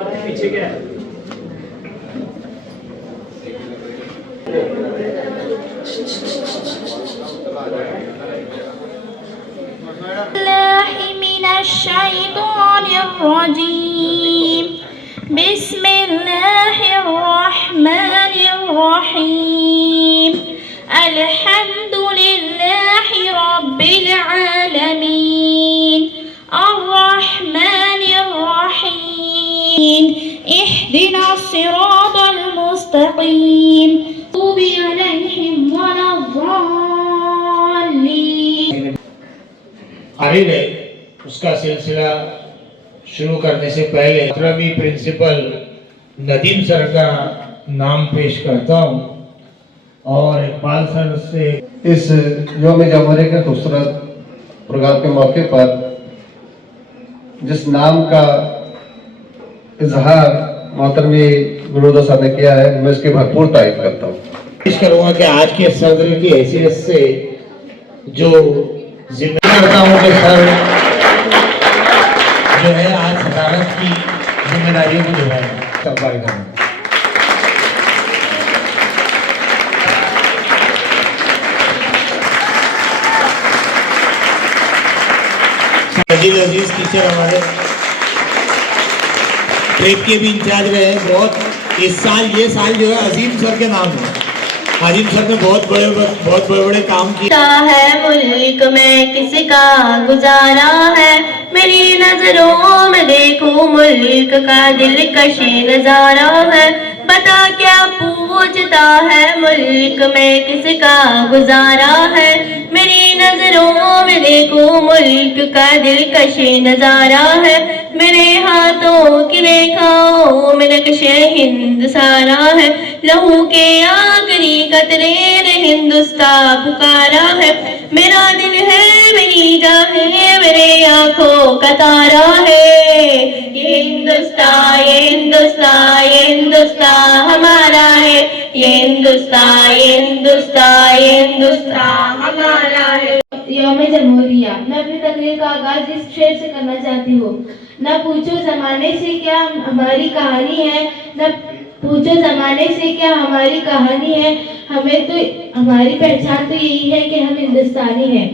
पीछे क्या है? बिस्मिल्लाहिर्रहमानिर्रहीम अल्हम्दुलिल्लाहि रब्बिल आलमीन अर्रहमानिर्रहीम इहदिनास सिरातल मुस्तकीम तौबी अलैहिम वलद्दाल्लीन। आगे गए उसका सिलसिला शुरू करने से पहले 18वीं प्रिंसिपल नदीम सर का नाम पेश करता हूँ और इकबाल सर से इस यौम जमहूरियत के खूबसूरत प्रोग्राम के मौके पर जिस नाम का इजहार मोहतरमी गुरुदा साहब ने किया है, मैं इसकी भरपूर तारीफ करता हूँ। पेश करूँगा कि आज के सदर की हैसियत से जो जिम्मेदार करता हूँ कि सर जो है आज सदारत की जिम्मेदारियों को जो है संभाल करना। अजीज टीचर हमारे ट्रिप के भी इंचार्ज रहे हैं बहुत। इस साल ये साल जो है अजीम सर के नाम है। अजीम सर ने बहुत बड़े काम किए है। मुल्क में किसका गुजारा है, मेरी नजरों में देखो मुल्क का दिलकश नजारा है। बता क्या पूछता है, मुल्क में किसका गुजारा है, मेरी नजरों में देखो मुल्क का दिलकश नजारा है। मेरे हाथों की रेखाओं में नक्शे हिंद सारा है, लहू के आखिरी कतरे ने हिंदुस्तान पुकारा है। मेरा दिल है मेरी जान है, मेरे आंखों का तारा है। ये हिंदुस्तान ये हिंदुस्तान ये हिंदुस्तान हमारा है, ये हिंदुस्तान ये हिंदुस्तान ये हिंदुस्तान हमारा है। यौम जमहूरिया। मैं अपनी तकरीर का आगाज इस शेर से करना चाहती हूँ। न पूछो जमाने से क्या हमारी कहानी है, न पूछो जमाने से क्या हमारी कहानी है, हमें तो हमारी पहचान तो यही है कि हम हिंदुस्तानी हैं।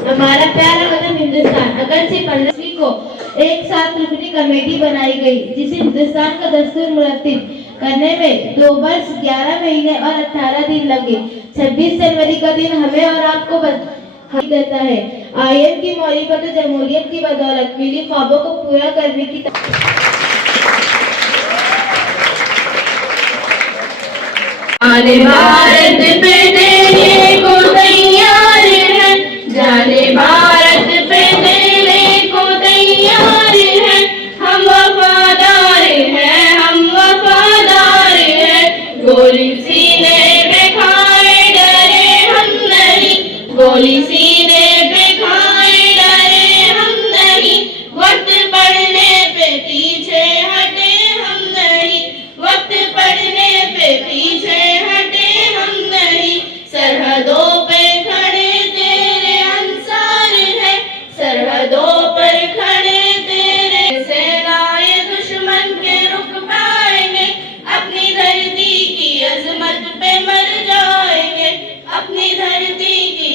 हमारा प्यारा वतन हिंदुस्तान। अगर से 15वीं को एक साथ रुकनी कमेटी बनाई गई जिसे हिंदुस्तान का दस्तूर मुरत्तिब करने में 2 वर्ष 11 महीने और 18 दिन लगे। 26 जनवरी का दिन हमें और आपको देता है। आयन की मौलिकत जमहूरियत की बदौलत मिली ख्वाबों को पूरा करने की जाने भारत पे देने को तैयार है, जाने भारत पे देने को तैयार है। हम वफादार हैं हम वफादार हैं, गोली सीने पे खाए डरे हम नहीं, गोली सीने पे खाए डरे हम नहीं। वक्त पड़ने पे पीछे हटे हम नहीं, वक्त पड़ने पे पीछे हटे हम नहीं। सरहदों पे खड़े तेरे अंसार है, सरहदों पर खड़े तेरे सेनाए दुश्मन के रुक पाएंगे। अपनी धरती की अजमत पे मर जाएंगे, अपनी धरती की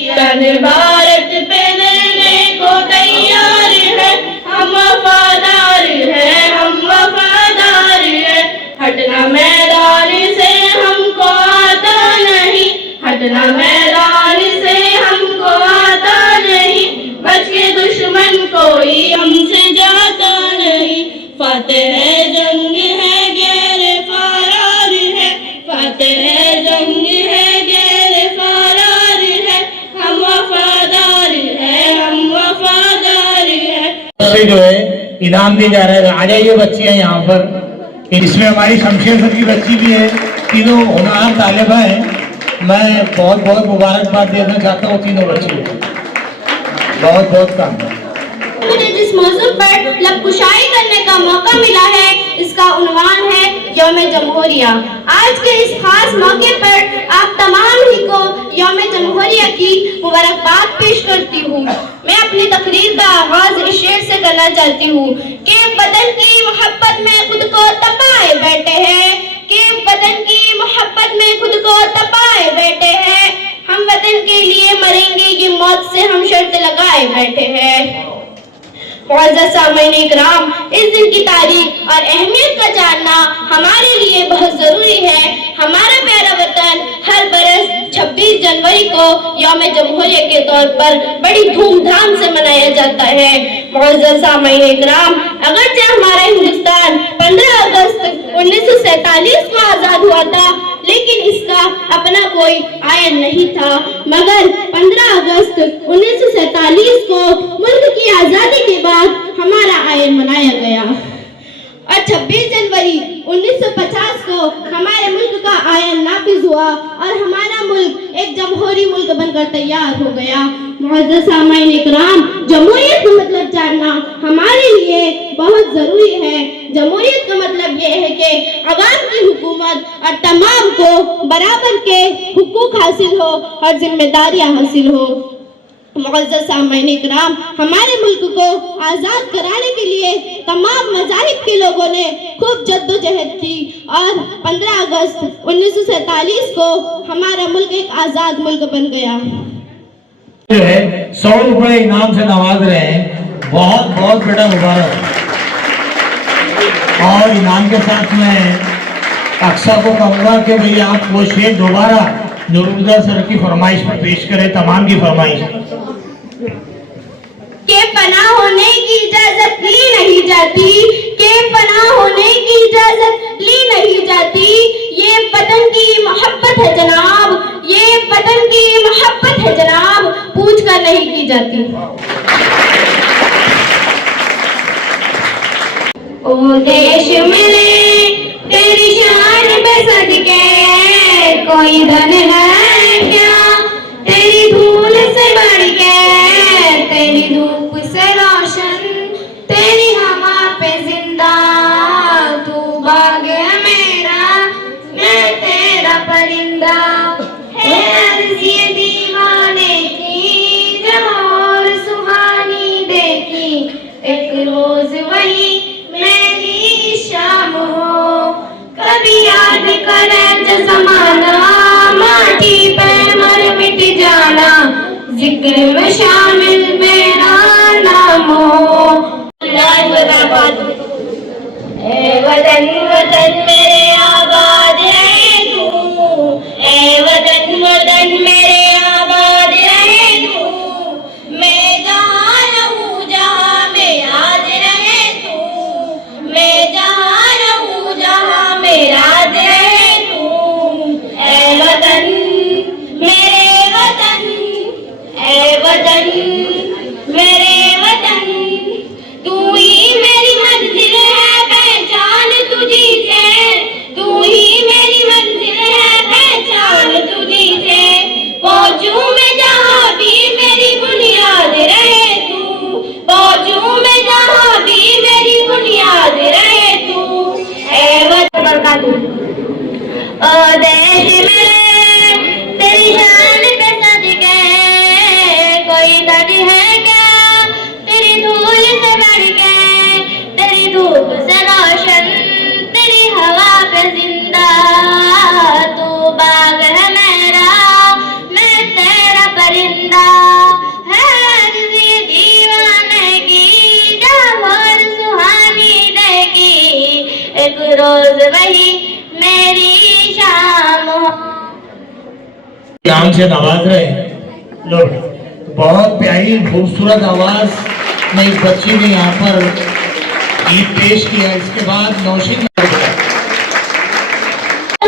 भारत पे देने को तैयार है। हम वफादार हैं हम वफादार हैं, हटना मैदान से हमको आता नहीं, हटना मैदान से हमको आता नहीं। बच के दुश्मन कोई हमसे जाता नहीं। फातेह जंग है गैर फरार है, फातेह जंग है गैर फरार है। हम वफादार हैं हम वफादार हैं। से जो है इनाम दिया जा रहा है। आ जाइए बच्चियाँ यहाँ पर। इसमें हमारी शमशेर सर की बच्ची भी है। तीनों होनहार तालिबा हैं। मैं बहुत मुबारकबाद देना चाहता हूँ तीनों बच्चियों को। बहुत काम। मुझे जिस मौजू पर लबकुशाई करने का मौका मिला है, इसका उन्वान है यौम जमहूरिया। आज के इस खास मौके पर आप तमाम ही को यौम जमहूरिया की मुबारकबाद पेश करती हूँ। मैं अपनी तकरीर का आगाज इस शेर से करना चाहती हूँ कि वतन की मोहब्बत में सामाईन-ए-किराम, इस दिन की तारीख और अहमियत का जानना हमारे लिए बहुत जरूरी है। हमारा प्यारा वतन हर बरस 26 जनवरी को यौम जमहूरियत के तौर पर बड़ी धूमधाम से मनाया जाता है। मुअज़्ज़ज़ सामाईन-ए-किराम, अगरचे हमारा हिंदुस्तान 15 अगस्त 1947 को आजाद हुआ था, लेकिन इसका अपना कोई आयन नहीं था। मगर 15 अगस्त 1947 को मुल्क की आजादी के बाद हमारा आयन मनाया गया और 26 जनवरी 1950 को हमारे मुल्क का आयन नाफिज हुआ और हमारा मुल्क एक जमहूरी मुल्क बनकर तैयार हो गया। मुअज़्ज़ज़ सामाईन-ए-किराम, जमहूरियत का मतलब जानना हमारे लिए बहुत जरूरी है। जमहूरियत का मतलब ये है कि अवाम की हुकूमत और तमाम को बराबर के हुकूक हासिल हो और जिम्मेदारियां हासिल हो। मुअज़्ज़ज़ सामाईन-ए-किराम, हमारे मुल्क को आज़ाद कराने के लिए तमाम मज़ाहिब के लोगों ने खूब जद्दोजहद की और 15 अगस्त 1947 को हमारा मुल्क एक आज़ाद मुल्क बन गया। जो है 100 रुपए इनाम से नवाज रहे हैं, बहुत बहुत बेटा मुबारक। और इनाम के साथ में अक्सर को कहूँगा कि भाई आप वो शेर दोबारा नूरुल्लाह सर की फरमाइश पर पेश करें, तमाम की फरमाइश के पनाह होने की इजाजत ली नहीं जाती, के पनाह होने की इजाजत ली नहीं जाती। ये वतन की मोहब्बत है जनाब, ये वतन की मोहब्बत है जनाब, पूछ कर नहीं की जाती। ओ देश मेरे तेरी शान पे सदके कोई धन है क्या, तेरी धूल से बढ़ के तेरी धूप से रोशन, तेरी हवा पे जिंदा तू बाग है मेरा, मैं तेरा परिंदा। है अर्ज़ ये दीवाने की जब और सुहानी देखी, एक रोज वही मेरी शाम हो, कभी याद करे जो ज़माना माटी पे मर मिट जाना, जिक्र में शामिल मेरा नाम हो। ए वतन वतन मेरे आबाद रहे तू, ए वतन वतन मेरे आबाद रहे तू, मैं जहाँ रहूँ जहाँ में याद रहे तू, मैं जहाँ रहूँ जहाँ में याद रहे तू। ए वतन मेरे वतन, ए वतन मेरे वतन, तू ही मेरी मंजिल है पहचान तुझी से, तू ही मेरी मंजिल है पहचान तुझी से। पहुंचूं मैं जहाँ भी मेरी बुनियाद रहे तू, पहुंचूं मैं जहाँ भी मेरी बुनियाद रहे तू। ए वतन ओ देश मेरे तेरी शान पे सदके कोई धन है क्या, तेरी धूल से बढ़ के तेरी धूप से रोशन, तेरी हवा पे जिंदा तू बाग है मेरा, मैं तेरा परिंदा। है अर्ज़ ये दीवाने की जब और सुहानी देगी, एक रोज वही मेरी शाम हो। इनाम से नवाज रहे हैं लोग। बहुत प्यारी खूबसूरत आवाज में एक बच्ची ने यहाँ पर गीत पेश किया। इसके बाद नौशीन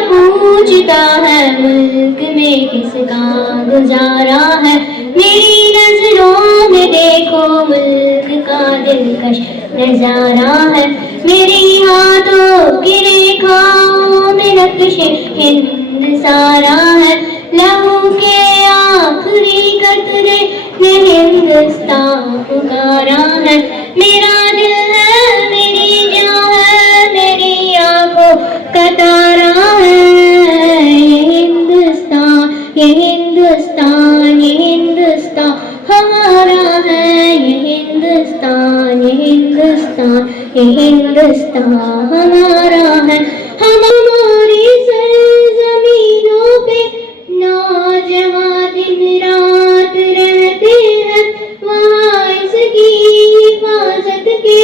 पूछता है मुल्क में किसका गुजारा है, मेरी नजरों में देखो मुल्क का दिलकश नजारा है, मेरी हाथों की रेखाओं में नक्शे हिंद सारा है, लहू के आखिरी कतरे में हिंदुस्तान पुकारा है, मेरा दिल है मेरी जान है मेरी आंखों का तारा है, ये हिंदुस्तान ये हिंदुस्तान ये हिंदुस्तान हमारा है, ये हिंदुस्तान ये हिंदुस्तान ये हिंदुस्तान हमारा है। हम हमारी सरजमीनों पे नौजवान दिन रात रहते हैं, वहाँ इसकी हिफाजत के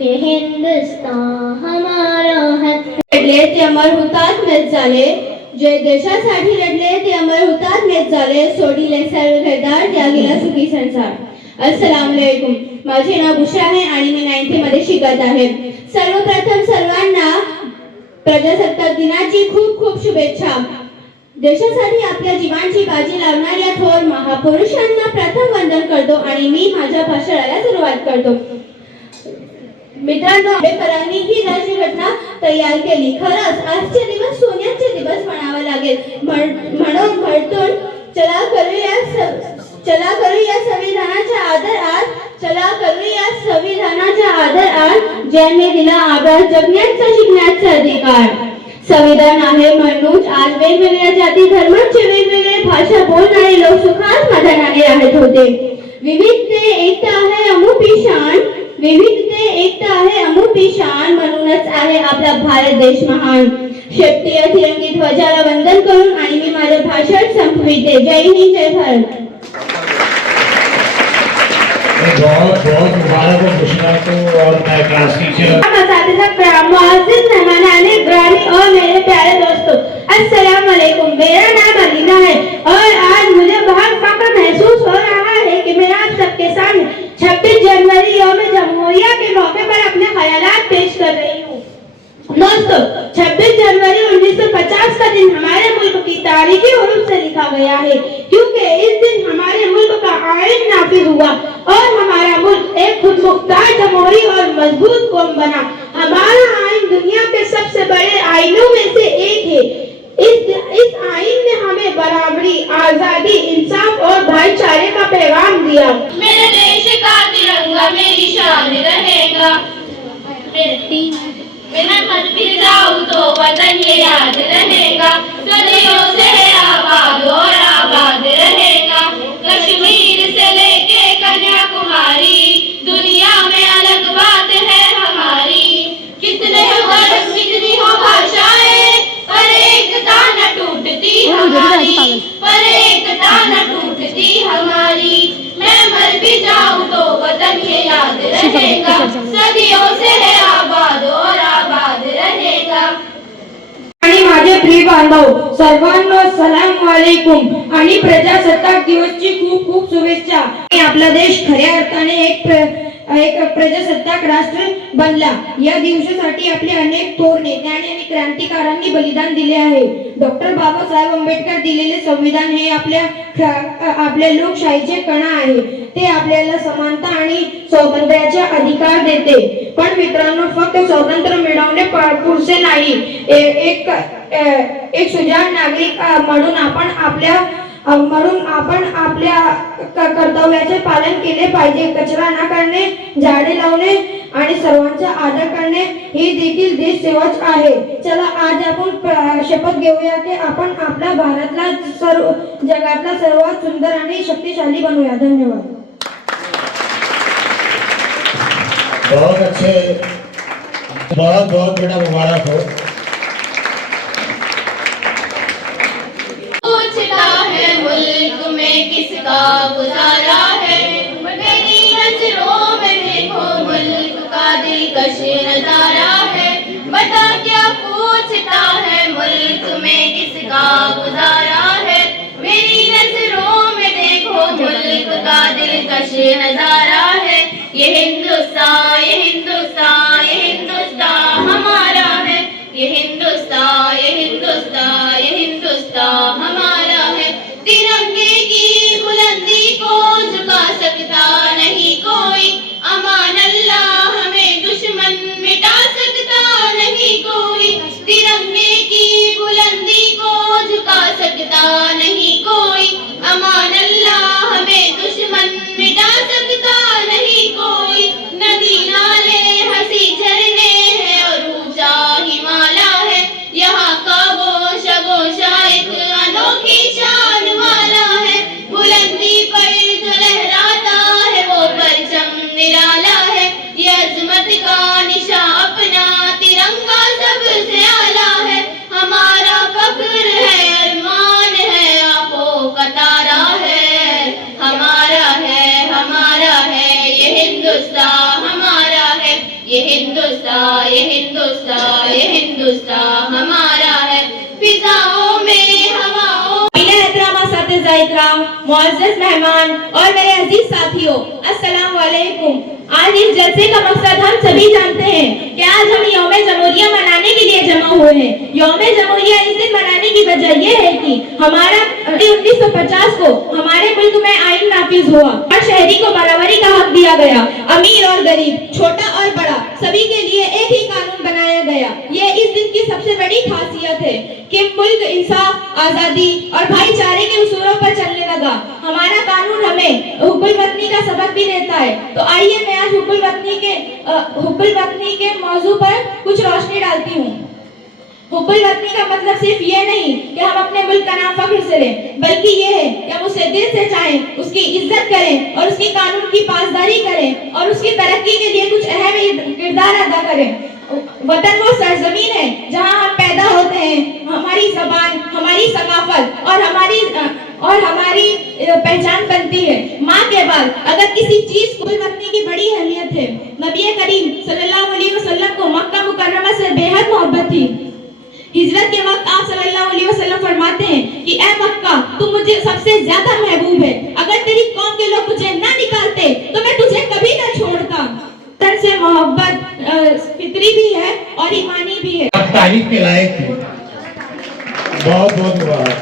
ये हिंदुस्तान हमारा है। लढले ते अमर हुतात्मेच झाले, जे देशासाठी लढले ते अमर हुतात्मेच झाले, सोडिले सर्व घरदार त्यागीला सुखी संसार. अस्सलाम वालेकुम. माझे नाव बुशा आहे आणि मी 9th मध्ये शिकत आहे. सर्वप्रथम सर्वांना प्रजासत्ताक दिनाची खूप खूप शुभेच्छा. देशासाठी आपल्या जीवांची बाजी लावणाऱ्या थोर महापुरुषांना प्रथम वंदन करतो आणि मी माझ्या भाषणाला सुरुवात करतो. मित्रांनो, आंबेडकरांनी ही राज्यघटना तयार केली. खरंच आजचे दिवस सोन्याचे दिवस म्हणावा लागेल. म्हणून भरतून चला करूया संविधानाचा आदर आज, चला करूया संविधानाचा आदर आज, ज्यांनी दिला आभार जगण्याचा शिकण्याचा अधिकार. संविधान आहे म्हणून आज वेगवेगळ्या जाती धर्मांचे वेगवेगळे भाषा बोलणारे लोक सुखात समाधानाने राहत होते. विविधते एकता आहे अमुपी शान, विविधते एकता आहे अमुपी शान, म्हणूनच आहे आपला भारत देश महान. शेपटी तिरंगी ध्वजाला वंदन करून आणि मी माझे भाषण संपविते. जय हिंद, जय भारत. बहुत बहुत मुबारक हो बुशरा को और मैं क्लास टीचर ग्रामी और मेरे प्यारे दोस्तों, अस्सलाम वालेकुम. मेरा नाम अलीना है और आज मुझे बहुत फख्र महसूस हो रहा है कि मैं आप सबके सामने 26 जनवरी यौम जमहूरिया के मौके पर अपने ख्यालात पेश कर रही हूँ. दोस्तों, 26 जनवरी 1950 का दिन हमारे मुल्क की तारीखी हुरूफ से लिखा गया है, क्योंकि इस दिन हमारे मुल्क का आईन नाफिज हुआ और हमारा मुल्क एक खुदमुख्तार जमहूरी और मजबूत कौम बना. हमारा आईन दुनिया के सबसे बड़े आईनों में से एक है. इस आईन ने हमें बराबरी, आजादी, इंसाफ और भाईचारे का पैगाम दिया. मेरे देश का तिरंगा मेरी शान रहेगा, मैं मर भी जाऊं तो वतन ये याद रहेगा. सदियों से है आबाद और आबाद रहेगा. कश्मीर से लेके कन्याकुमारी, दुनिया में अलग बात है हमारी. कितने हो धर्म, कितनी हो भाषाएं, पर एकता न टूटती हमारी, पर एकता न टूटती हमारी. मैं मर भी जाऊं तो वतन ये याद रहेगा. सदियों से है आबाद और आबाद रहेगा. आणि माझे प्रिय बांधव सर्वांना सलाम वालेकुम आणि प्रजासत्ताक दिवसची खूप खूप शुभेच्छा. आपला देश खऱ्या अर्थाने एक प्रजासत्ताक राष्ट्र बनला. या दिवसासाठी आपले अनेक थोर नेत्यांनी आणि क्रांतिकारांनी बलिदान दिले आहे. डॉक्टर बाबासाहेब आंबेडकर दिलेले संविधान हे आपल्या लोकशाहीचे कणा आहे. ते आपल्याला समानता आणि स्वातंत्र्याचा अधिकार देते. पण मित्रांनो, फक्त स्वातंत्र्य मिळवणे पुरेसे नाही. एक सुजाण नागरिक म्हणून आपण आपल्या कर्तव्याचे पालन केले पाहिजे. कचरा न करणे, झाडे लावणे आणि सर्वांचा आदर करणे ही देखील देश सेवाच आहे. चला आज आपण शपथ घेऊया की आपण आपल्या भारतला जगातला सर्वात सुंदर आणि शक्तिशाली बनवूया. धन्यवाद. बहुत अच्छे, बहुत बहुत बेटा मुबारक हो. पूछता है मुल्क में किसका गुजारा है, मेरी नजरों में देखो मुल्क का दिलकश नजारा है. बता क्या पूछता है मुल्क में किसका गुजारा है, मेरी नजरों में देखो मुल्क का दिलकश नजारा है. ये हिंदुस्तान, ये हिंदुस्तान, ये हिंदुस्तान हमारा है. ये हिंदुस्तान, ये हिंदुस्तान, ये हिंदुस्तान हमारा है. तिरंगे की बुलंदी को झुका सकता नहीं कोई, अमान अल्लाह हमें दुश्मन मिटा सकता नहीं कोई. तिरंगे की बुलंदी को झुका सकता नहीं कोई, अमान अल्लाह हमें दुश्मन मिटा सकता नहीं हिंदुस्तान ये हिंदुस्तान ये हिंदुस्तान हमारा है फिजाओं में हवाओं। मुअज़्ज़ज़ मेहमान और मेरे अजीज साथियों, अस्सलाम वालेकुम। आज इस जलसे का मकसद हम सभी जानते हैं कि आज हम यौम जमहूरिया मनाने के लिए जमा हुए हैं। यौम जमहूरिया इस दिन मनाने की वजह यह है कि हमारा 1950 को हमारे मुल्क में आईन नाफिज हुआ और शहरी को बराबरी का हक दिया गया। अमीर और गरीब, छोटा और बड़ा, सभी के लिए एक ही कानून बनाया गया। ये इस दिन की सबसे बड़ी खासियत है कि मुल्क इंसाफ, आजादी और भाईचारे के उसूलों पर चलने लगा। हमारा कानून हमें हुब्बुल वतनी का सबक भी देता है। तो आइए मैं आज हुब्बुल वतनी के मौजू पर कुछ रोशनी डालती हूँ। हुब्बुल वतनी का मतलब सिर्फ ये नहीं कि हम अपने मुल्क का नाम फख्र से लें, बल्कि ये है कि हम उसे दिल से चाहें, उसकी इज्जत करें और उसके कानून की पासदारी करें और उसकी तरक्की के लिए कुछ अहम किरदार अदा करें। वतन वो सरजमीन है जहाँ हम पैदा होते हैं, हमारी ज़बान, हमारी सकाफत और हमारी पहचान बनती है। माँ के बाद अगर किसी चीज को वतनी की बड़ी अहमियत है। नबी करीम सल्लल्लाहु अलैहि वसल्लम को मक्का मुकर्रमा से बेहद मोहब्बत थी। हिजरत के वक्त आप सल्लल्लाहु अलैहि वसल्लम फरमाते हैं कि ए मक्का, तू मुझे सबसे ज्यादा महबूब है। अगर तेरी कौम के लोग तुझे ना निकालते तो मैं तुझे कभी ना छोड़ता। तन से मोहब्बत फितरी भी है और ईमानी भी है। आप तारीफ के लायक थे। बहुत बहुत मुबारक।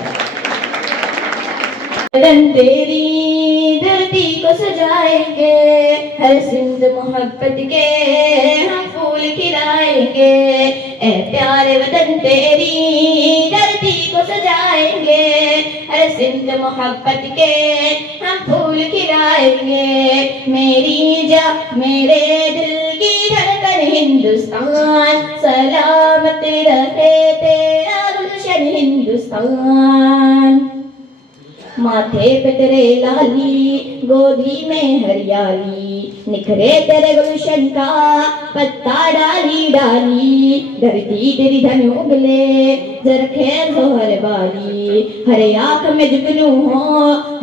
तेरी धरती को सजाएंगे, हर सिंध मोहब्बत के हम फूल खिलाएंगे। ए प्यारे वतन तेरी धरती को सजाएंगे, हर सिंध मोहब्बत के हम फूल खिलाएंगे। मेरी जा मेरे दिल की धड़कन हिंदुस्तान, सलामत रहे तेरा गुलशन हिंदुस्तान। माथे पे तेरे लाली, गोदी में हरियाली, निखरे तेरे गुलशन का पत्ता डाली डाली। धरती तेरी धन उगले, जरखेज हो हर बाली, हर आँख में जुगनू हो,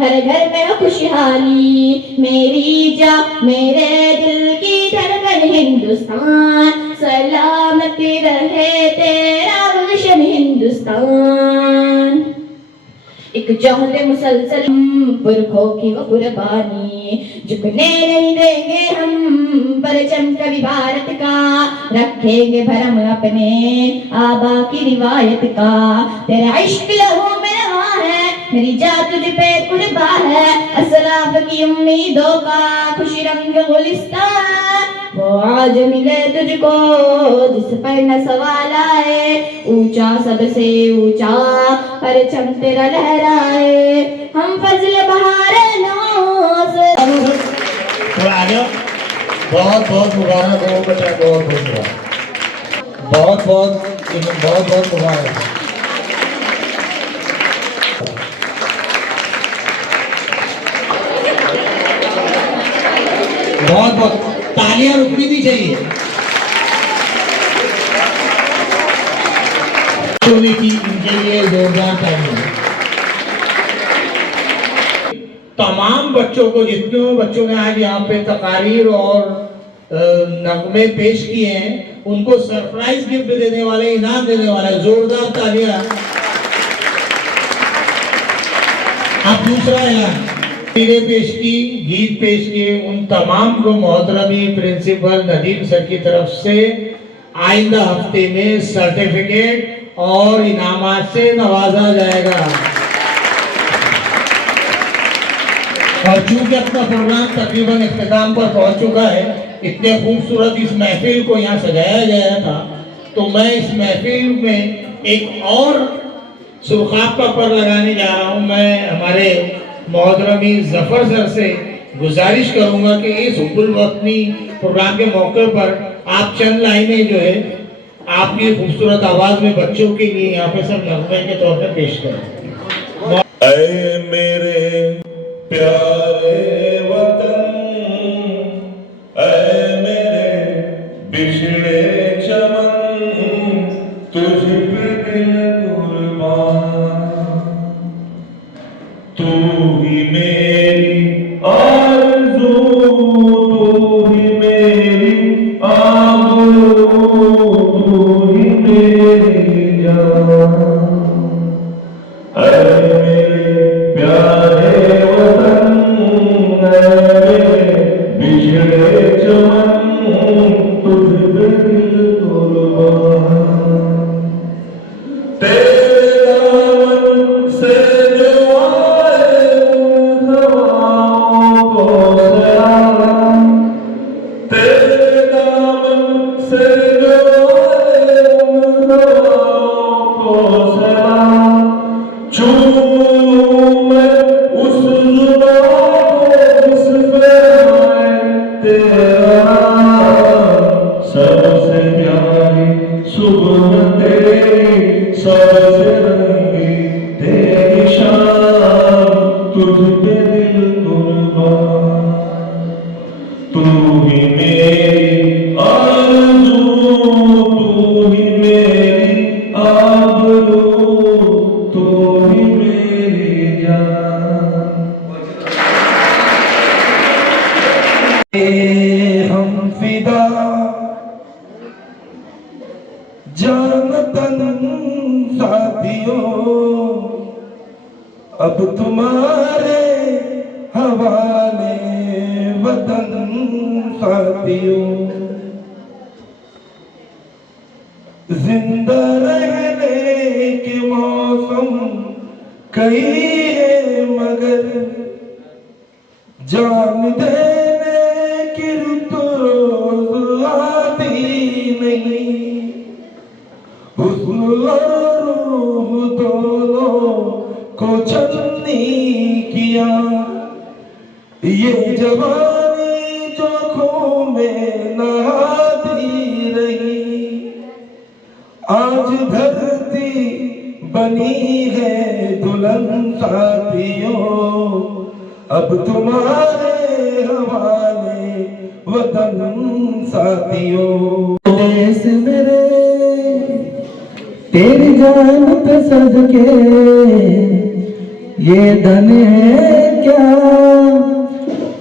हर घर में हो खुशहाली। मेरी जा मेरे दिल की धड़कन हिंदुस्तान, सलामत रहे तेरा गुलशन हिंदुस्तान। एक जौहर मुसलसल पुरखों की वो कुर्बानी, झुकने नहीं देंगे हम परचम कभी भारत का। रखेंगे भरम अपने आबा की रिवायत का। तेरा इश्क लहू में रवा है, मेरी जात तुझ पे कुर्बा है। असलाफ की उम्मीदों का खुशी रंग गुलिस्तान, वो आज मिले तुझको जिस पर न सवाल आए। ऊंचा सबसे ऊंचा परचम तेरा लहराए, हम फजल बहार नाज़। थोड़ा आगे। बहुत बहुत मुबारक हो बेटा, बहुत बहुत मुबारक, बहुत बहुत मुबारक। बहुत बहुत तालियां रुकनी भी चाहिए। इनके लिए जोरदार तालियां। तमाम बच्चों को, जितने बच्चों ने आज यहाँ पे तकारीर और नगमे पेश किए हैं, उनको सरप्राइज गिफ्ट देने वाले, इनाम देने वाले, जोरदार तालियां। अब दूसरा ऐलान, पेश की, गीत पेश किए, उन तमाम को मोहतरमी प्रिंसिपल नदीम सर की तरफ से आइंदा हफ्ते में सर्टिफिकेट और इनामात से नवाजा जाएगा। और चूंकि अपना प्रोग्राम तकरीबन इख्तिताम पर पहुंच चुका है, इतने खूबसूरत इस महफिल को यहाँ सजाया गया था, तो मैं इस महफिल में एक और सुर्खाब का पर लगाने जा रहा हूँ। मैं हमारे मोहतरमी जफर सर से गुजारिश करूंगा कि इस हुब्बुल वतनी प्रोग्राम के मौके पर आप चंद लाइनें जो है आपकी खूबसूरत आवाज में बच्चों के लिए यहाँ पे सब नगमे के तौर पर पेश करें। ऐ मेरे प्यारे वतन, ऐ मेरे बिछड़े चमन, तुझ पे दिल कुर्बान। तू ही मेरी आरज़ू, तू ही मेरी आरज़ू। सबसे प्यारी सुबह तेरी, सबसे रंगी तेरी शाम, तुझ पे दिल कुर्बान। तू ही मेरी आरज़ू, तू ही मेरी आबरू, तू ही मेरी जान। हम फिदा जान तन साथियों, अब तुम्हारे हवाले वतन साथियों। जिंदा रहने के मौसम कई है, मगर जान देने की रुत रोज आती नहीं। हुस्न और रूह दोनों को छलनी किया, ये जवानी जो खून में नहाती रही। आज धरती बनी है दुल्हन साथियों, अब तुम्हारे हवाले वतन साथियों। देश मेरे तेरी जान पे सदके, ये धन है क्या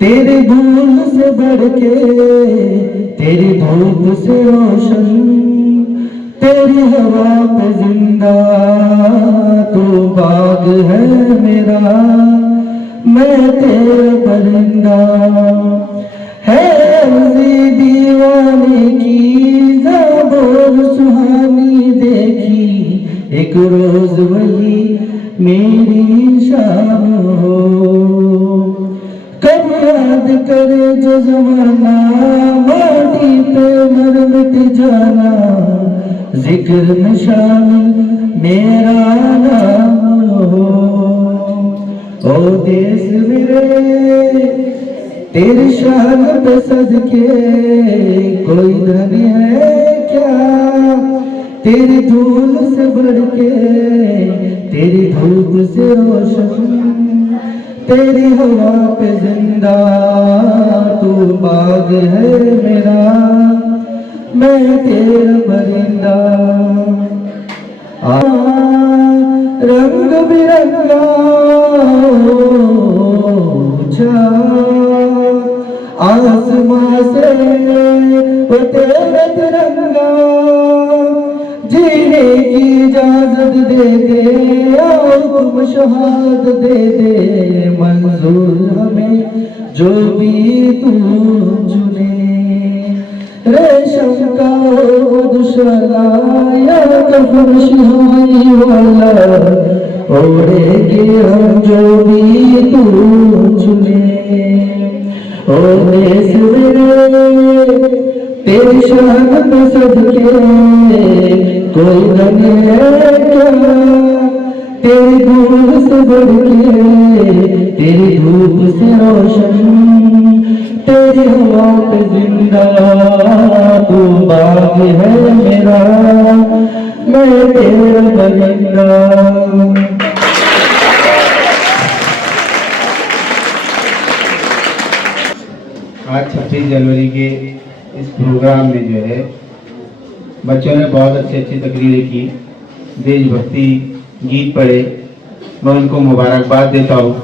तेरी धूल से बढ़ के, तेरी धूप से रोशन, तेरी हवा पे जिंदा। तू बाग है मेरा, मैं तेरा परिंदा। है अर्ज़ी दीवाने की ज़ाबोर सुहानी देखी, एक रोज वही मेरी शाम हो। कब याद करे जो जमाना, माटी पे मर मिट जाना, जिक्र में शामिल मेरा नाम हो। ओ देश मेरे तेरी शान पे सदके, कोई धन है क्या तेरी धूल से बढ़ के, तेरी धूप से रोशन, तेरी हवा पे जिंदा। तू बाग है मेरा, मैं तेरा परिंदा। रंग बिरंगा आसमां से वो तेरा तिरंगा, जीने की इजाजत दे दे और तुम शहादत दे दे। मंजूर हमें जो भी तू चुने, रेशम का दुशाला या कफन शिहाई वाला, ओढ़ेंगे हम जो भी तू चुने। ओ देश मेरे तेरी शान पे सदके, कोई धन है क्या तेरी धूल से बढ़ के, तेरी धूप से रोशन, तेरी हवा पे जिंदा। तू बाग है मेरा, मैं तेरा परिंदा। आज 26 जनवरी के इस प्रोग्राम में जो है बच्चों ने बहुत अच्छी अच्छी तकरीरें की, देशभक्ति गीत पढ़े। मैं उनको मुबारकबाद देता हूँ।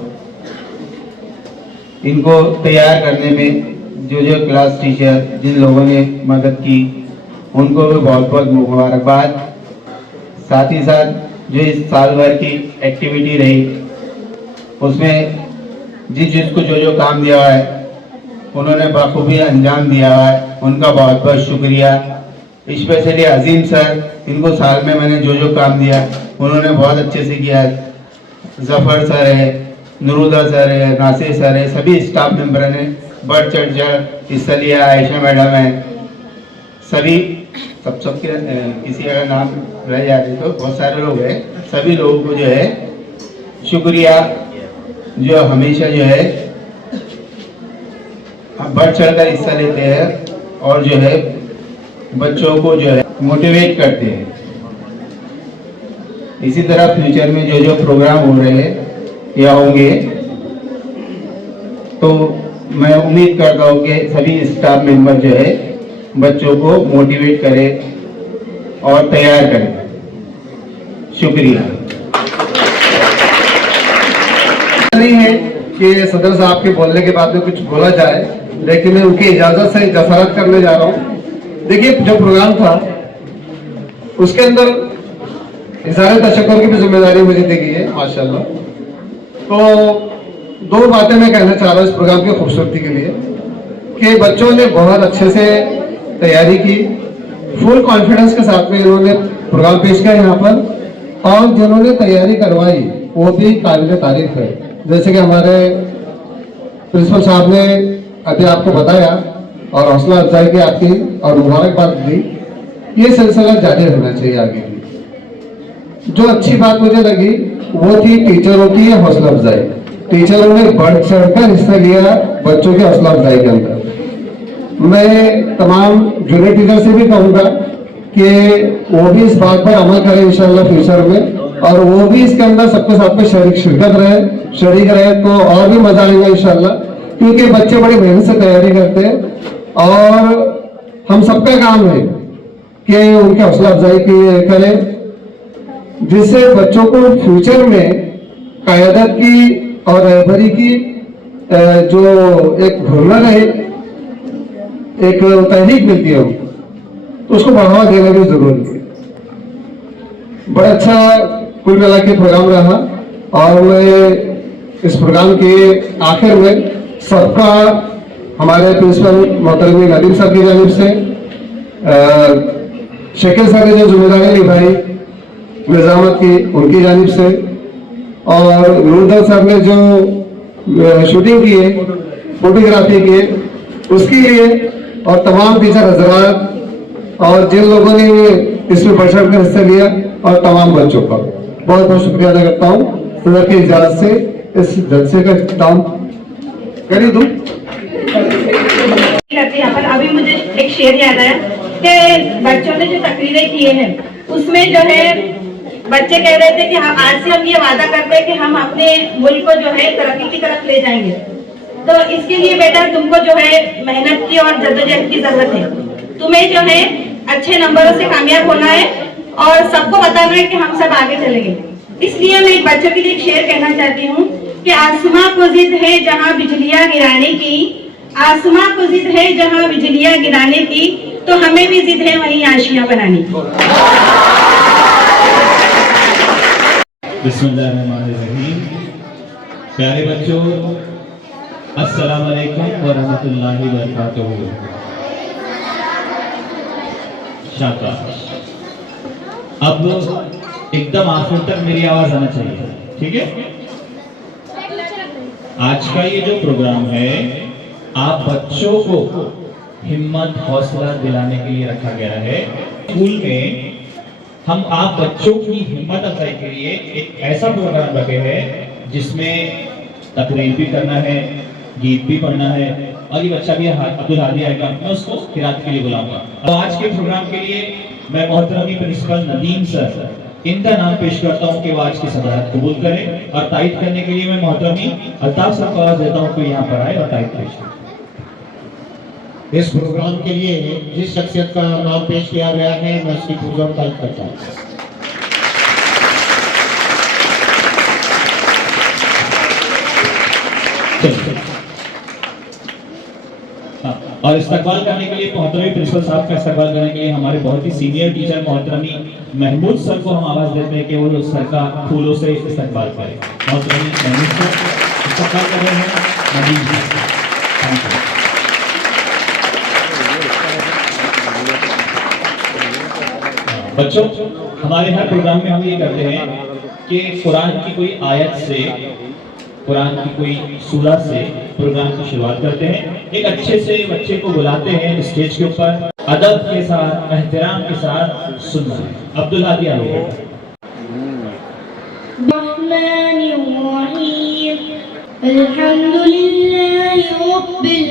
इनको तैयार करने में जो क्लास टीचर जिन लोगों ने मदद की उनको भी बहुत बहुत मुबारकबाद। साथ ही साथ जो इस साल भर की एक्टिविटी रही उसमें जिसको जो काम दिया हुआ है उन्होंने बखूबी अंजाम दिया हुआ है, उनका बहुत बहुत शुक्रिया। स्पेशली अजीम सर, इनको साल में मैंने जो काम दिया उन्होंने बहुत अच्छे से किया। जफर सर है, नूरुदा सर है, नासिर सर है, सभी स्टाफ मेंबर ने बढ़ चढ़ हिस्सा लिया। आयशा मैडम है, सभी सबके किसी अगर नाम रह जाते तो बहुत सारे लोग हैं, सभी लोगों को जो है शुक्रिया, जो हमेशा जो है बढ़ चढ़कर हिस्सा लेते हैं और जो है बच्चों को जो है मोटिवेट करते हैं। इसी तरह फ्यूचर में जो जो प्रोग्राम हो रहे हैं या होंगे, तो मैं उम्मीद करता हूँ कि सभी स्टाफ मेंबर जो है बच्चों को मोटिवेट करें और तैयार करें। शुक्रिया। नहीं है कि सदर साहब के बोलने के बाद में कुछ बोला जाए, लेकिन मैं उनकी इजाजत से जफारत करने जा रहा हूँ। देखिए, जो प्रोग्राम था उसके अंदर इज़हार तशक्कुर की भी जिम्मेदारी मुझे दी गई है माशाल्लाह। तो दो बातें मैं कहना चाह रहा हूँ इस प्रोग्राम की खूबसूरती के लिए, कि बच्चों ने बहुत अच्छे से तैयारी की, फुल कॉन्फिडेंस के साथ में इन्होंने प्रोग्राम पेश किया यहाँ पर, और जिन्होंने तैयारी करवाई वो भी काबिल तारीफ है। जैसे कि हमारे प्रिंसिपल साहब ने अभी आपको बताया और हौसला अफजाई की आपकी और मुबारकबाद दी। ये सिलसिला जारी होना चाहिए आगे भी। जो अच्छी बात मुझे लगी वो थी टीचरों की हौसला अफजाई। टीचरों ने बढ़ चढ़कर हिस्सा लिया बच्चों की हौसला अफजाई के अंदर। मैं तमाम जूनियर टीचर से भी कहूँगा कि वो भी इस बात पर अमल करें इंशाल्लाह फ्यूचर में, और वो भी इसके अंदर सबके साथ में शरीक रहे तो और भी मजा आएगा इंशाल्लाह। क्योंकि बच्चे बड़ी मेहनत से तैयारी करते हैं और हम सबका काम है कि उनकी हौसला अफजाई करें, जिससे बच्चों को फ्यूचर में क़यादत की और रहबरी की जो एक हुनर है, एक तहरीक मिलती है, तो उसको बढ़ावा देना भी जरूरी है। बड़ा अच्छा कुल मिला के प्रोग्राम रहा, और मैं इस प्रोग्राम के आखिर में सबका हमारे प्रिंसिपल मोहतरम नदीम साहब की जानिब से, शकील साहब ने जो जिम्मेदारी निभाई निजामत की उनकी जानिब से, और नूरुद्दीन साहब ने जो शूटिंग की है, फोटोग्राफी की है, उसके लिए, और तमाम टीचर हजरात और जिन लोगों ने इसमें बढ़ चढ़ कर हिस्सा लिया, और तमाम बच्चों का बहुत बहुत शुक्रिया अदा करता हूँ। सदर की इजाजत से इस जलसे का इख्तिताम कर दूं। यहाँ पर अभी मुझे एक शेर याद आया कि बच्चों ने जो तकरीरें किए हैं उसमें जो है बच्चे कह रहे थे कि आज से हम ये वादा करते हैं कि हम अपने मुल्क को जो है तरक्की की तरफ ले जाएंगे। तो इसके लिए बेटा तुमको जो है मेहनत की और जद्दोजहद की जरूरत है। तुम्हें जो है अच्छे नंबरों से कामयाब होना है और सबको बताना है कि हम सब आगे चलेंगे। इसलिए मैं एक बच्चों के लिए एक शेर कहना चाहती हूँ कि आसमां को जिद है जहाँ बिजलियाँ गिराने की, आसमां को जिद है जहाँ बिजलियाँ गिराने की, तो हमें भी जिद है वहीं आशियाँ बनाने की। बिस्मिल्लाहिर्रहमानिर्रहीम। प्यारे बच्चों, अस्सलाम वालेकुम व रहमतुल्लाहि व बरकातुहू। शाबाश। अब एकदम आखिर तक मेरी आवाज आना चाहिए, ठीक है? आज का ये जो प्रोग्राम है आप बच्चों को हिम्मत हौसला दिलाने के लिए रखा गया है। स्कूल में हम आप बच्चों की हिम्मत अफजाई के लिए एक ऐसा प्रोग्राम रखे हैं जिसमें तकरीर भी करना है, गीत भी पढ़ना है, और ये बच्चा भी अब्दुल हादी आएगा, मैं उसको किरात के लिए बुलाऊंगा। तो आज के प्रोग्राम के लिए मैं मोहतरम प्रिंसिपल नदीम सर इनका नाम पेश करता हूं कि वो आज की सदारत कबूल करें, और तायद करने के लिए मैं मोहतरम अल्ताफ सर को आवाज देता हूं कि यहाँ पर आए और तायद पेश करें। इस प्रोग्राम के लिए जिस शख्सियत का नाम पेश किया गया है मैं उसकी पुरजोर तारीफ करता हूँ। और इस्तकबाल करने के लिए मोहतरम प्रिंसिपल साहब का इस्तकबाल करने के लिए हमारे बहुत ही सीनियर टीचर मोहतरमी महमूद सर को हम आवाज देते हैं कि वो सर का फूलों से इस्तकबाल करें। मोहतरमी महमूद सर इस्तकबाल कर रहे हैं। Nadeem sir, thank you. बच्चों, हमारे हर प्रोग्राम में हम ये करते हैं कि कुरान की कोई आयत से, कुरान की कोई सूरा से प्रोग्राम की शुरुआत करते हैं। एक अच्छे से बच्चे को बुलाते हैं स्टेज के ऊपर, अदब के साथ, एहतराम के साथ सुनना है। अब्दुल हादी आइए। अल्हम्दुलिल्लाहि रब्बिल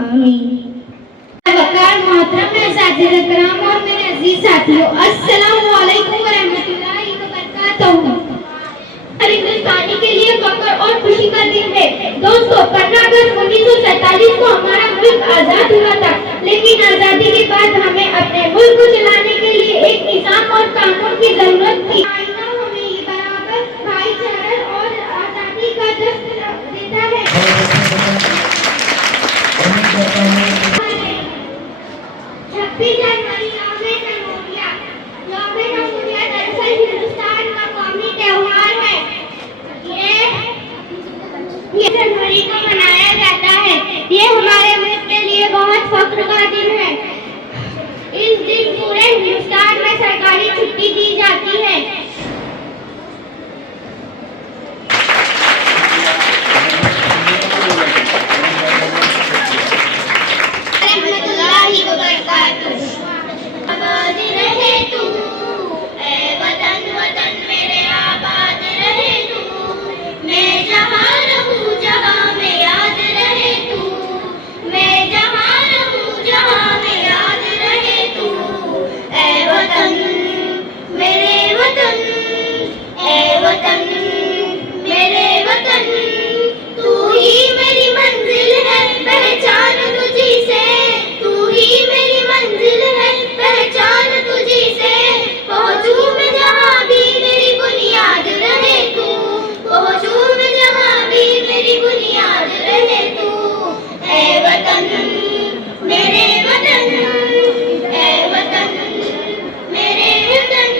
आमीन। वकार मोहतरम अज़ीज़ इकराम और मेरे अजीज साथियों, अस्सलामु अलैकुम व रहमतुल्लाहि व बरकातहू। हिंदुस्तानी के लिए फख्र और खुशी का दिन है। दोस्तों, 15 अगस्त 1947 को हमारा मुल्क आजाद हुआ था, लेकिन आजादी के बाद हमें अपने मुल्क को चलाने के लिए एक निज़ाम और कानून की जरूरत थी। आईना हमें ये बराबर, भाईचारा और आजादी का दर्ज देता है। 26 जनवरी यौम-ए जमहूरिया दरअसल हिंदुस्तान का कौमी त्योहार है। ये जनवरी को मनाया जाता है। ये हमारे मुल्क के लिए बहुत फख्र का दिन है। इस दिन पूरे हिंदुस्तान में सरकारी छुट्टी दी जाती है। आबाद रहे तू ऐ वतन वतन मेरे, आबाद रहे तू। मैं जहाँ रहूँ जहाँ में याद रहे तू। मैं जहाँ रहूँ जहाँ में याद रहे तू। ऐ वतन मेरे वतन, ऐ वतन मेरे वतन, तू ही मेरी मंजिल है, पहचान तुझी से। तू ही मेरी मंजिल है, पहचान तुझी से। पहुँचूं मैं जहाँ भी मेरी बुनियाद रहे तू। पहुँचूं मैं जहाँ भी मेरी बुनियाद रहे तू। ऐ वतन मेरे वतन, ऐ वतन मेरे वतन।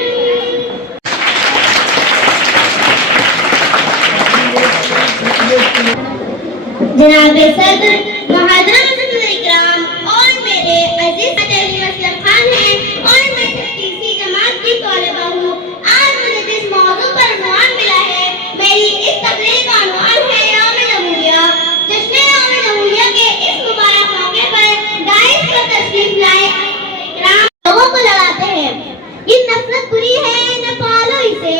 जनाब सदर महादरम इकराम और मेरे अजीज असलम खान हैं और मैं 36वीं जमात की तौलिबा हूँ। आज मुझे जिस मौजू पर उन्वान मिला है, मेरी इस तकरीर का उन्वान है यौम-ए जमहूरिया। जश्न यौम-ए जमहूरिया के इस मुबारक मौके पर दाइश पर तशरीफ लाए इकराम लोगों को लड़ाते हैं। ये नफरत बुरी है, न पालो इसे।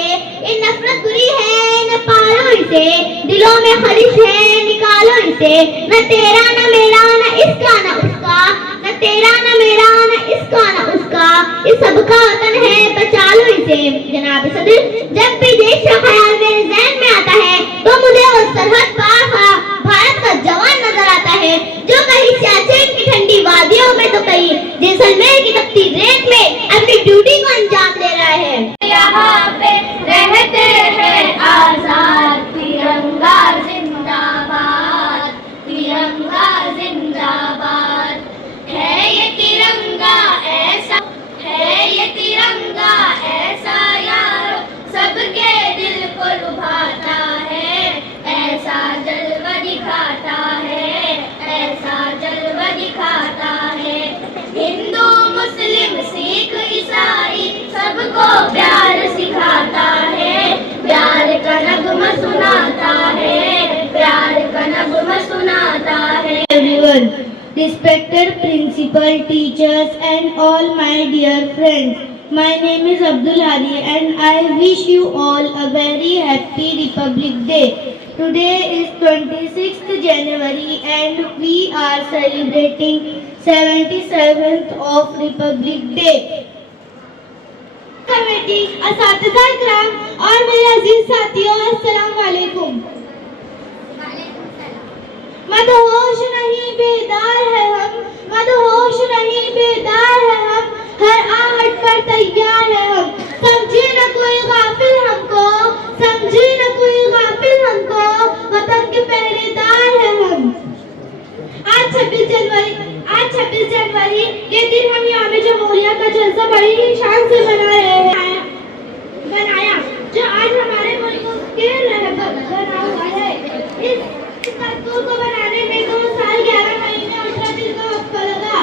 ये नफरत बुरी है, न पालो इसे। दिलों में खलिश है, निकालो इसे। न तेरा न मेरा न इसका न उसका, न तेरा न मेरा न इसका न उसका, इस सबका वतन है, बचा लो इसे। जनाब सदर, जब भी देश का ख्याल मेरे ज़हन में आता है तो मुझे वो सरहद पार भारत का जवान नजर आता है, जो कहीं सियाचिन की ठंडी वादियों में तो कहीं जैसलमेर की तपती रेत में अपनी ड्यूटी को अंजाम दे रहा है। यहाँ पे रहते हैं आजाद, तिरंगा जिंदाबाद, तिरंगा जिंदाबाद। है ये तिरंगा ऐसा, है ये तिरंगा ऐसा यारो, सबके दिल को लुभाता है। ऐसा जलवा दिखाता है, ऐसा जलवा दिखाता है। हिंदू मुस्लिम सिख ईसाई सबको प्यार सिखाता है। प्यार का नगमा सुनाता है, प्यार का नगमा सुनाता है। Everyone, respected principal, teachers and all my dear friends, my name is Abdul Hari and I wish you all a very happy Republic Day. Today is 26th January and we are celebrating 77th of Republic Day. Committee, असातिज़ा इकराम और मेरे अजीज साथियों, अस्सलाम वालेकुम। मदहोश नहीं बेदार है हम, मदहोश नहीं बेदार है हम, हर आहट पर तैयार है हम। समझे न कोई गाफिल हमको, समझे न कोई गाफिल हमको, वतन के पहरेदार है हम। आज 26 जनवरी ये दिन हम यौम-ए जमहूरिया का जलसा बड़ी ही शान से मना रहे हैं, बनाया, जो आज हमारे मुल्क के रहबर बना हुआ है। इस दस्तूर को बनाने में 2 साल 11 महीने 18 दिन का वक्त लगा।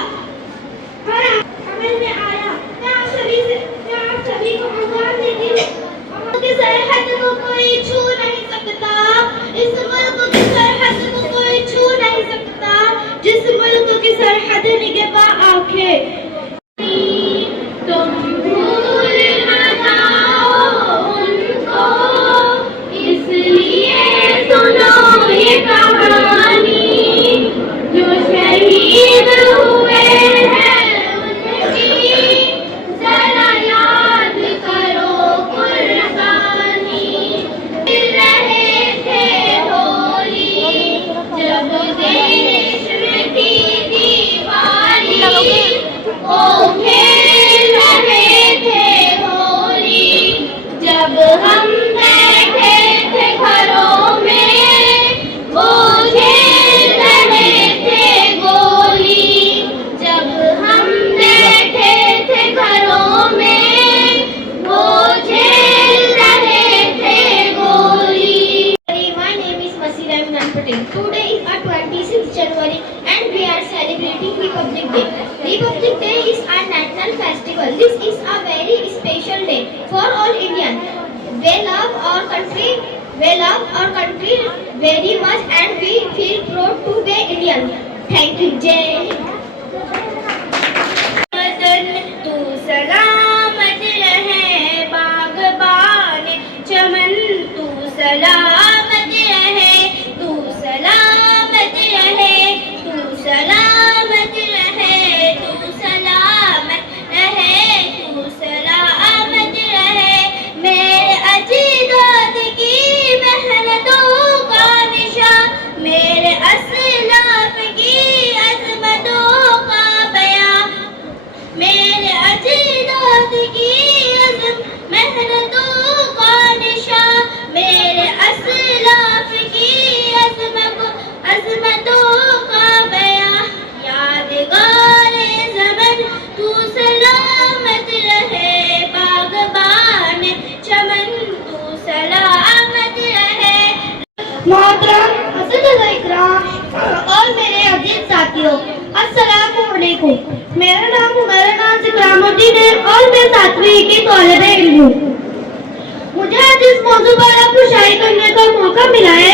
is a very special day for all Indians. We love our country very much and we feel proud to be Indian. Thank you. Jai Hind. तू सलामत रहे बागबान चमन, तू सलामत रहे, तू सलामत रहे, तू सलामत रहे, तू सलामत रहे, तू सलामत रहे। मेरे अजीदाद की मेहनतों का निशान, मेरे असलाफ की अज़मतों का बयां, मेरे अजीदाद की मेहनतों का निशान, मेरे असलाफ की अज़मतों का बयां। यादगार ज़मन तू सलामत रहे बागबान चमन, तू सलामत रहे। मोहतरम असदुल इकराम और मेरे अजीज साथियों, अस्सलामु अलैकुम। मेरा नाम इकरामुद्दीन है और मैं 7वीं की तौलिबे इल्म हूँ। मुझे आज इस मौजू पर आपको शायरी करने का मौका मिला है,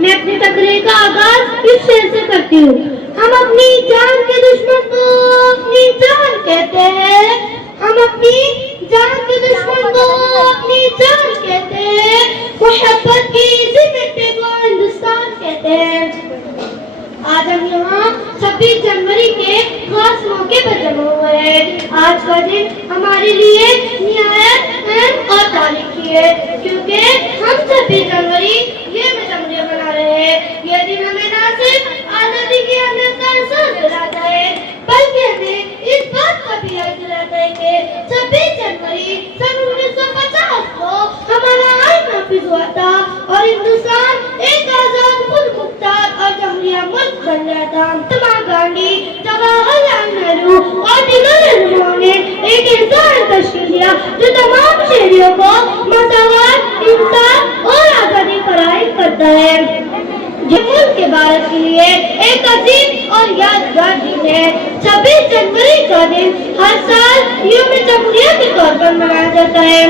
मैं अपनी तकरीर का आगाज इस शेर से करती हूँ। हम अपनी जान के दुश्मन को अपनी जान कहते हैं, हम अपनी जान के दुश्मन को अपनी जान कहते हैं, मोहब्बत की इसी मिट्टी को हिंदुस्तान कहते हैं। आज हम यहाँ 26 जनवरी के खास मौके पर जमा हुए हैं। आज का दिन हमारे लिए निहायत अहम और तारीखी है, क्योंकि हम 26 जनवरी ये जमहूरिया मना रहे हैं। यह दिन हमें न सिर्फ आजादी की अहमियत का एहसास दिलाता है, बल्कि हमें इस बात का भी याद दिलाता है कि 26 जनवरी सन 1950 को हमारा आइन नाफिज हुआ था और हिंदुस्तान एक आजाद मुल्क, मुख्तार और जमहूरिया मुल्क बन गया था। महात्मा गांधी, जवाहरलाल नेहरू और दीगर रहनुमाओं ने एक ऐसा आइन तश्कील दिया जो तमाम शहरियों को मसावत, इंसाफ और आजादी फराहम करता है। ये मुल्क के भारत के लिए एक अजीम और यादगार दिन है। 26 जनवरी का दिन हर साल यौम जमहूरिया के तौर पर मनाया जाता है।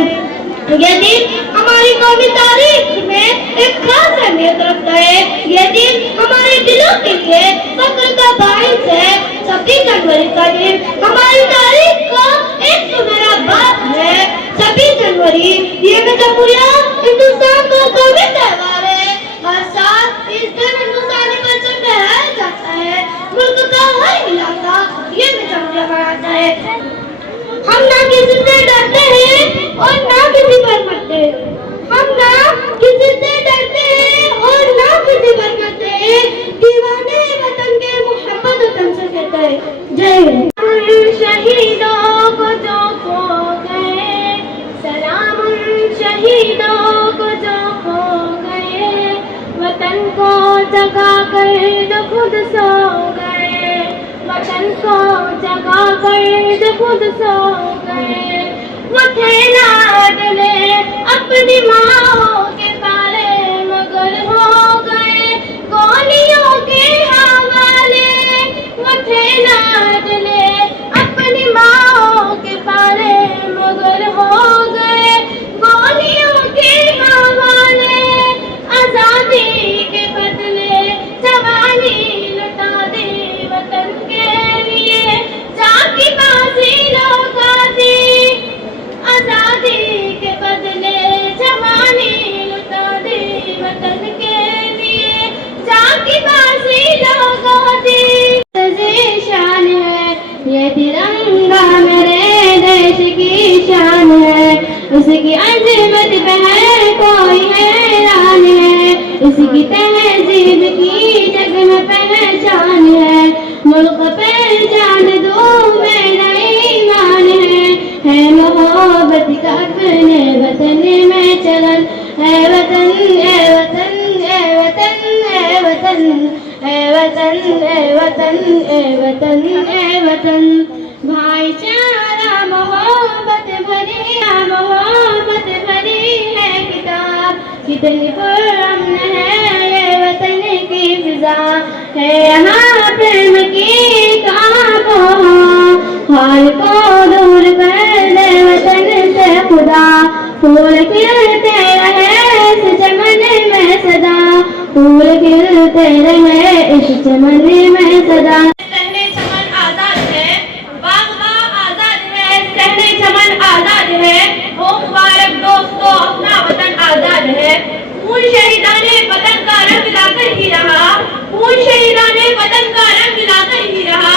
यह दिन हमारी कौमी तारीख में एक खास अहमियत रखता है। यह दिन हमारे दिलों के लिए फख्र का बाइस है। 26 जनवरी का दिन हमारी तारीख का एक सुनहरा बाब है। 26 जनवरी ये जमहूरिया हिंदुस्तान का कौमी त्योहार है। हर साल इस दिन हिंदुस्तानी कल्चर फहराया जाता है। मुल्क का हर इलाका ये जमहूरिया मनाता है। हम ना किसी से डरते हैं और ना किसी पर मरते। हम ना किसी से डरते हैं और ना किसी पर मरते। दीवाने वतन के मोहब्बत वतन से कहते हैं। जय हिंद। शहीदों को जो खो गए, सलाम शहीदों को जो खो गए, वतन को जगा कर जो खुद सो गए, वतन को जगा कर जो खुद सो गए। वो थे लाडले अपनी माँ के पाले, मगर हो गए गोलियों के हवाले। वो थे लाडले अपनी माँ के पाले, मगर हो गए गोलियों के हवाले। आजादी के बदले जवानी लुटा दे वतन के लिए, जाकी बाजी लौटा दी। आजादी के बदले जवानी लुटा दे वतन के लिए, जाकी बाजी लौटा दी। शान है ये तिरंगा मेरे देश की शान है, उसकी अज़मत पे है कोई हैरान है, उसकी तहजीब की जग में पहचान है। मुल्क पहचान दो मेरा ईमान है मोहब्बत का अपने वतन में चलन। है वतन है वतन है वतन है वतन है वतन है वतन है वतन है वतन। भाईचारा मोहब्बत भरी है किताब, कितनी पुरअमन है ये वतन की फिजा। है यहाँ प्रेम की कहाँ चमन में सदा सहने चमन आजाद है, बागबा आजाद है, सहने चमन आजाद है, हो मुबारक दोस्तों अपना वतन आजाद है। खून शहीदाने वतन का रंग लाकर ही रहा, खून शहीदाने वतन का रंग लाकर ही रहा,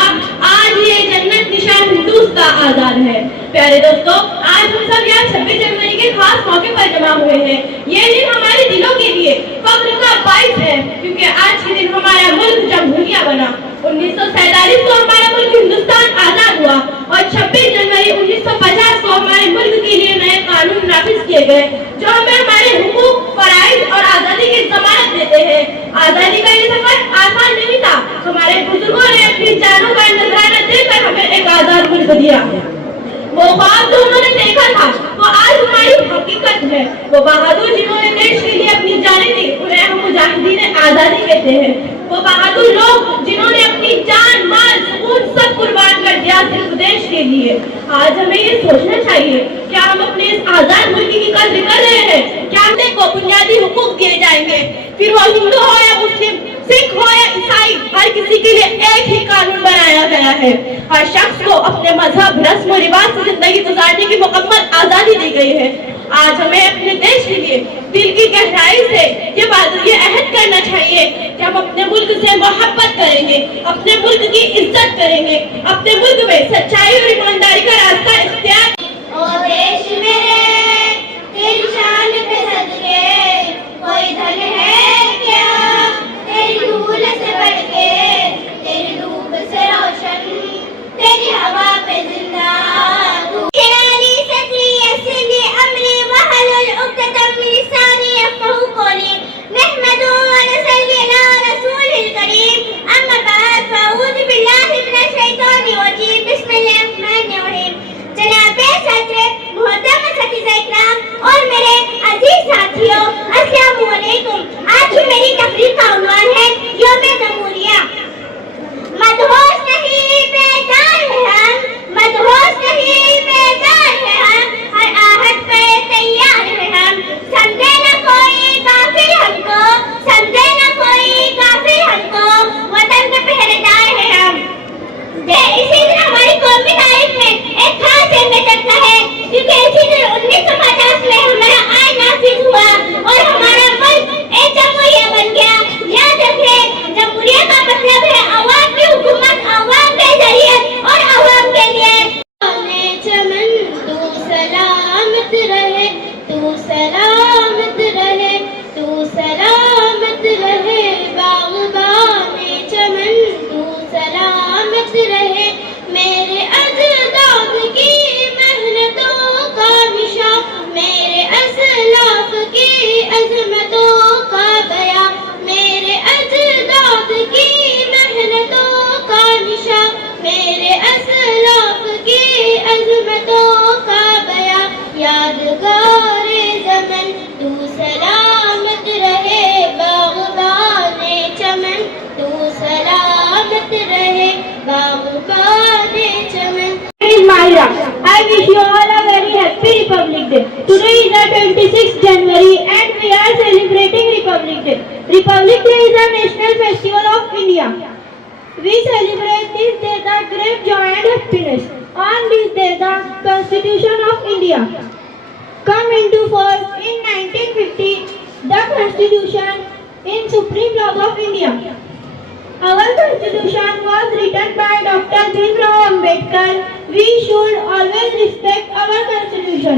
आज ये जन्नत निशान हिंदुस्तां आजाद है। प्यारे दोस्तों, आज हम सब यहाँ 26 जनवरी के खास मौके पर जमा हुए हैं। ये दिन हमारे दिलों के लिए फख्र का बाइस है, क्योंकि आज के दिन हमारा मुल्क जमहूरिया बना। 1947 को हमारा मुल्क हिंदुस्तान आजाद हुआ और 26 जनवरी 1950 को हमारे मुल्क के लिए नए कानून नाफिज किए गए, जो हमें हमारे हुकूक, फराइज और आजादी की जमानत देते हैं। आजादी का ये सफर आसान नहीं था। हमारे बुजुर्गों ने अपनी जानों का नजराना देकर हमें एक आजाद मुल्क दिया। वो ख्वाब जो उन्होंने देखा था वो आज हमारी हकीकत है। वो बहादुर जिन्होंने देश के लिए अपनी जानें दी, उन्हें हम मुजाहिदीन आजादी कहते हैं। वो बहादुर लोग जिन्होंने अपनी जान, माल, सुकून सब कुर्बान कर दिया सिर्फ देश के लिए। आज हमें ये सोचना चाहिए, क्या हम अपने इस आजाद मुल्क की कद्र कर रहे हैं? क्या हमने को बुनियादी हुकूक दिए जाएंगे, फिर वो हिंदू हो या मुस्लिम, सिख हो या ईसाई, हर किसी के लिए एक ही कानून बनाया गया है। हर शख्स को अपने मजहब, रस्म और रिवाज से जिंदगी गुजारने की मुकम्मल आजादी दी गई है। आज हमें अपने देश के लिए दिल की गहराई से ये अहद करना चाहिए कि हम अपने मुल्क से मोहब्बत करेंगे, अपने मुल्क की इज्जत करेंगे, अपने मुल्क में सच्चाई और ईमानदारी का रास्ता इख्तियार। ओ देश मेरे तेरी शान पे सदके कोई धन है क्या, तेरी धूल से बढ़ के, तेरी धूप से रोशन, तेरी हवा पे जिंदा तू। खिलाड़ी सदी असली अमरी वहलुल उक़दम लिसानी यफ़क़हू क़ौली, नहमदु व नसल्ली अला रसूलिल करीम, अम्मा बाद फ़अऊज़ु बिल्लाहि मिनश शैतानिर रजीम, बिस्मिल्लाहिर रहमानिर रहीम। जनाबे सदर मोहतरम सतीज़ा इकराम और मेरे अजीज साथियों, अस्सलामु अलैकुम। आज की मेरी तकरीर का उन्वान है यौम-ए जमहूरिया। मदहोश नहीं बेदार है हम, मदहोश नहीं बेदार है हम, हर आहट पे तैयार है हम। समझे न कोई काफिर हमको, समझे न कोई काफिर हमको, वतन के पहरेदार है हम। इसी दिन हमारी कौमी तारीख में एक खास दिन चलता है, क्योंकि इसी दिन 1950 में हमारा आइन नाफिज हुआ और हमारा मुल्क एक जमहूरिया बन गया। याद रखें, जमहूरिया का मतलब है अवाम की हुकूमत, अवाम के जरिए और अवाम के लिए। चमन तू सलामत रहे, तू सलामत रहे, तू सलामत रहे, बाग़बाने चमन तू सलामत रहे। मेरे अजदाद की मेहनतों का निशान, मेरे असलाफ की अज़मतों का बयां, मेरे अजदाद की मेहनतों का निशान, मेरे असलाफ की अज़मतों का बयां। यादगारे ज़मन तू सलामत रहे, बाग़बाने चमन तू सलामत रहे, बाग़बाने चमन। I wish you all a very happy Republic Day. Today is the 26th January and we are celebrating Republic Day. Republic Day is a national festival of India. We celebrate this day the great joy and happiness. On this day the Constitution of India come into force in 1950. The Constitution is supreme law of India. Our Constitution was written by Dr. Bhimrao Ambedkar. We should always respect our Constitution.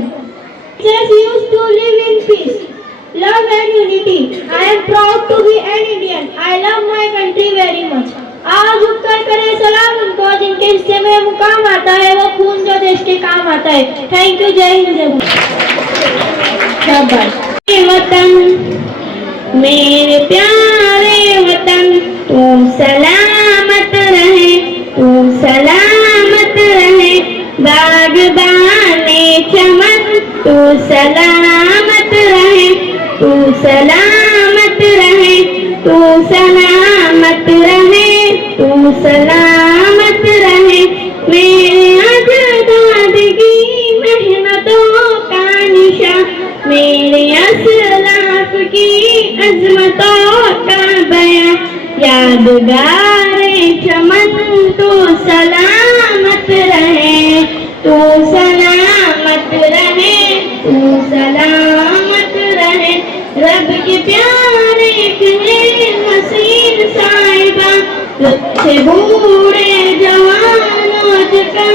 Just used to live in peace, love and unity. I am proud to be an Indian. I love my country very much. आज झुककर करें सलाम उनको जिनके हिस्से में मुकाम आता है, वो खून जो देश के काम आता है। Thank you. जय हिंद, जय भारत। शाबाश। वतन मेरे प्यारे वतन तू सलामत रहे, तू सलामत रहे, बाग़बाने चमन तू सलामत रहे, तू सलामत रहे, तू सलामत रहे, तू सलामत रहे। मेरे अजदाद की मेहनतों का निशान, मेरे असलाफ की अज़मतों का बयां। यादगारे चमन तू सलामत रहे, तू सलामत रहे, तू सलामत रहे। रब के प्यारे किले मसीह साहिबा, बच्चे बूढ़े जवान नौजवान